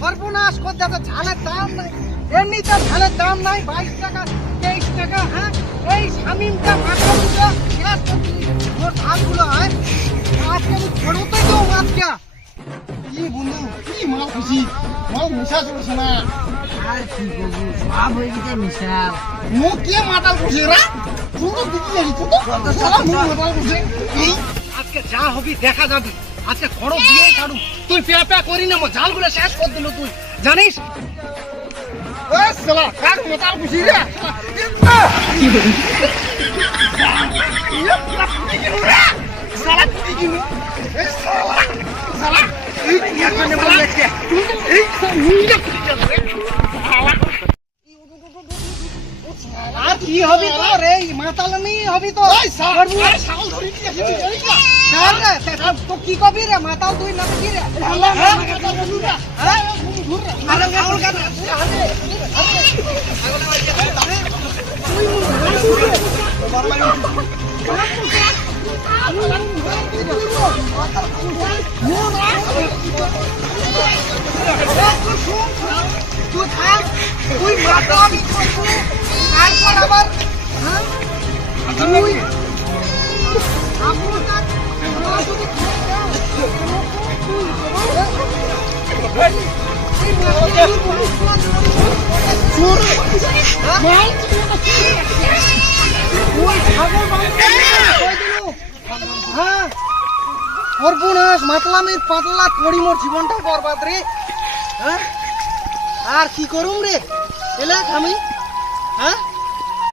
সর্বনাশ করে যাচ্ছে, ঝালের দাম নাই, এমনিতে ঝালের দাম নাই, 22 টাকা 23 টাকা। হ্যাঁ, এই শামিমটা মাথাগুলো শেষ করছি ওর ধানগুলো। হ্যাঁ, আজকে আমি ফেরতই দেবো মাছটা। কি বন্ধু, কি মাল খুশি, মাল মিশা চলছে না। আর কি করবো, সব হয়ে গেছে মিশাল। মুখ কে মাতাল করছে রা? তুই তো দিদি যাবি, তুই তো সারা মুখ মাতাল করছে। আজকে যা হবি দেখা যাবে, আজকে খড় দিয়ে ছাড়ু। তুই প্যা প্যা করি না, জালগুলো শেষ করে দিল তুই, জানিস? এ শালা কার মাতাল করছি রে? শালা কি কিনু? এ শালা শালা এই এখানে বলেছে এই মুইটা কি যাবে? আর কি হবি তোর? এই মাতালামি হবি তো? এই শালা ছাগল ধরি কি আছে তুই জানিস না? তো কি কবি রে? মাতাল তুই না কি রে? আল্লাহ মাতাল বলু না। হ্যাঁ ঘুর রে। আরে ছাগল কাটা। তুই থাক, তুই মাতালামি করবি, তারপর আবার হ্যাঁ তুই আপনার যদি সর্বনাশ, মাতলামির পাতলা করি, মোর জীবনটা বরবাদ রে। হ্যাঁ, আর কি করুম রে এলাক আমি? হ্যাঁ,